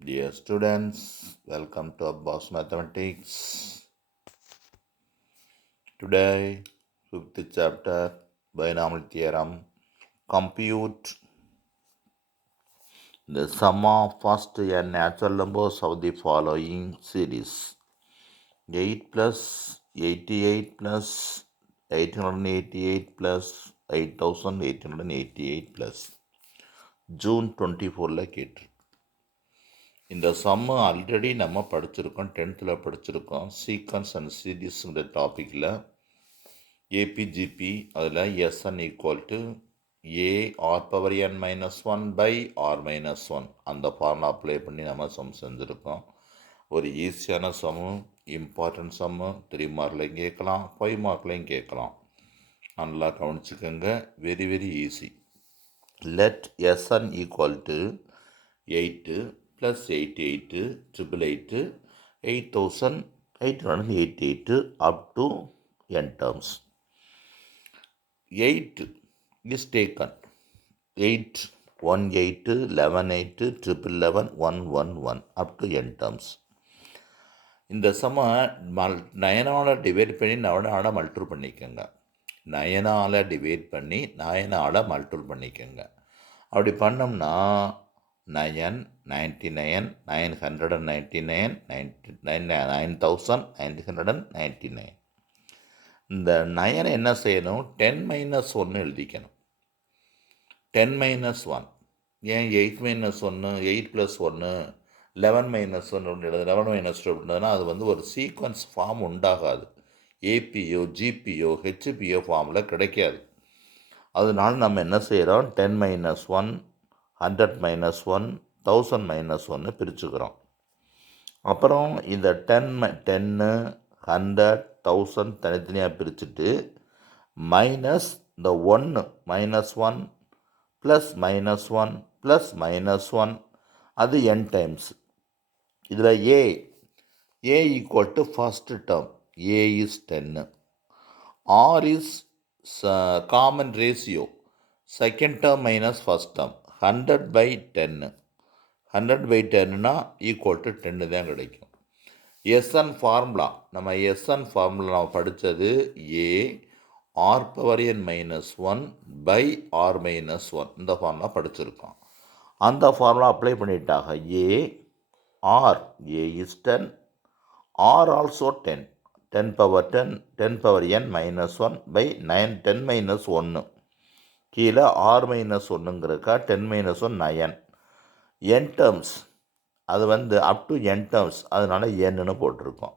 Dear students, welcome to Abbas Mathematics. Today, fifth chapter, binomial theorem. Compute the sum of first n natural numbers of the following series: 8 plus 88 plus 888 plus 8888 plus June 24ல கேட்டு. இந்த சம்மு already நம்ம படிச்சிருக்கோம், 10th படிச்சிருக்கோம். Sequence and சீரீஸுங்கிற டாப்பிக்கில் APGP அதில் SN equal to A R power N -1 by R -1 அந்த formula apply பண்ணி நம்ம சம் செஞ்சுருக்கோம். ஒரு ஈஸியான சம்மு, இம்பார்ட்டன்ட் சம்மு, 3 மார்க்லையும் கேட்கலாம், 5 மார்க்லையும் கேட்கலாம். நல்லா கவனிச்சுக்கோங்க. Very very easy. Let SN equal to 8 plus 88, 888, 8888 up to n terms. 8 is taken. 8, 1, 8, 11, 8, 11, 1, 1, 1 up to n terms. இந்த சம 9ஆல் டிவைட் பண்ணி 9ஆல் மல்டிபிள் பண்ணிக்கோங்க. 9ஆல் டிவைட் பண்ணி 9ஆல் மல்டிபிள் பண்ணிக்கோங்க. அப்படி பண்ணோம்னா 9, 99, 999, 9999. இந்த 9 என்ன செய்யணும்? 10 - 1 எழுதிக்கணும். 10 - 1 ஏன் 8 - 1, 8 + 1, 11 - 1 எழுது. 11 - 2 அப்படின்றதுனா அது வந்து ஒரு சீக்வன்ஸ் ஃபார்ம் உண்டாகாது. ஏபிஓ, ஜிபிஓ, ஹெச்பிஓ ஃபார்மில் கிடைக்காது. அதனால நம்ம என்ன செய்கிறோம்? 10 - 1, 100 - 1, 1000 - 1 பிரிச்சுக்கிறோம். அப்புறம் இந்த 10, 100, 1000 தனித்தனியாக பிரிச்சுட்டு மைனஸ் இந்த 1 -1 ப்ளஸ் -1 ப்ளஸ் -1 அது n டைம்ஸ். இதில் a equal to first term, a is 10. R is common ratio, second term minus first term. 100/10, 100/10னா ஈக்குவல் டு 10 தான் கிடைக்கும். எஸ்என் ஃபார்முலா நம்ம நம்ம படித்தது a R power n -1 by R -1 இந்த ஃபார்முலா படிச்சிருக்கோம். அந்த ஃபார்முலா அப்ளை பண்ணிட்டாக. A is 10, r also 10, 10 power n -1 by 10 - 1 கீழே ஆர் -1ங்கிறக்கா 10 - 1 9. n டேர்ம்ஸ் அது வந்து அப் டு n டேர்ம்ஸ், அதனால் என்னன்னு போட்டிருக்கோம்.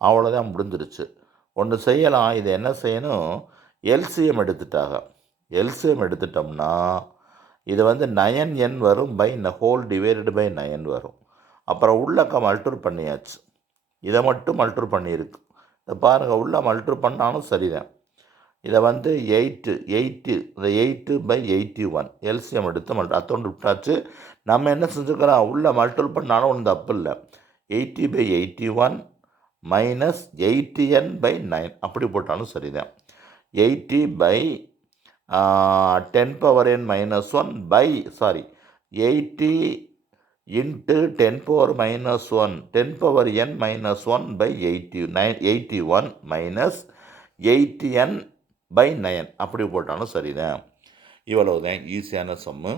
அவ்வளோதான், முடிஞ்சிருச்சு. ஒன்று செய்யலாம். இது என்ன செய்யணும்? எல்சிஎம் எடுத்துட்டாங்க. எல்சிஎம் எடுத்துட்டோம்னா இது வந்து 9n வரும் பை ஹோல் டிவைடட் பை 9 வரும். அப்புறம் உள்ளக்க மல்டிபிள் பண்ணியாச்சு. இதை மட்டும் மல்டிபிள் பண்ணியிருக்கு. இதை பாருங்கள், உள்ள மல்டிபிள் பண்ணாலும் சரிதான். இதை வந்து 8 இந்த 8/81 எல்சிஎம் எடுத்து அத்தொண்டு விட்டாச்சு. நம்ம என்ன செஞ்சுக்கிறோம்? உள்ள மல்டிபிள் பண்ணாலும் ஒன்றும் தப்பு இல்லை. 80/81 மைனஸ் 80n/9 அப்படி போட்டாலும் சரிதான். 80/10 power n -1 by 80 into 10 power -1 10 power n -1 by 81 minus 80n/9 அப்படி போட்டாலும் சரிதான். இவ்வளவுதான் ஈஸியான சம்மு.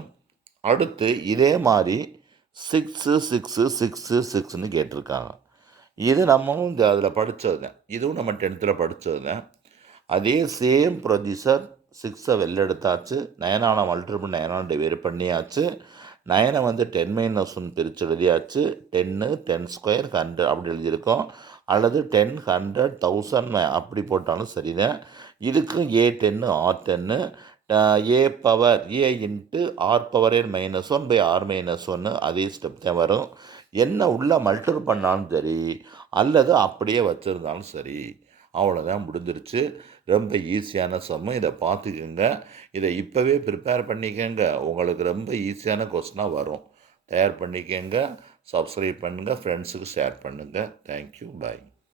அடுத்து இதே மாதிரி 6, 6, 6, 6ன்னு கேட்டிருக்காங்க. இது நம்மளும் அதில் படித்தது தான். இதுவும் நம்ம 10th படித்தது தான். அதே சேம் ப்ரொசீஜர். 6 வெளில எடுத்தாச்சு, 9ஆல் மல்டிபிள் 9ஆல் டிவைட் பண்ணியாச்சு. 9 வந்து 10 - 1 பிரித்து எழுதியாச்சு. 10, 10² 100 அப்படி எழுதியிருக்கோம். அல்லது 10, 100, 1000 அப்படி போட்டாலும் சரிதான். இதுக்கு A10, R10, A into R power n -1 by R -1 அதே ஸ்டெப் தான் வரும். என்ன உள்ள மல்டிபிள் பண்ணாலும் சரி, அல்லது அப்படியே வச்சுருந்தாலும் சரி. அவ்வளோதான், முடிஞ்சிருச்சு. ரொம்ப ஈஸியான சம்மு. இதை பார்த்துக்கோங்க. இதை இப்போவே ப்ரிப்பேர் பண்ணிக்கோங்க. உங்களுக்கு ரொம்ப ஈஸியான கொஸ்டினாக வரும். தயார் பண்ணிக்கோங்க. சப்ஸ்கிரைப் பண்ணுங்கள், ஃப்ரெண்ட்ஸுக்கு ஷேர் பண்ணுங்கள். தேங்க்யூ, பாய்.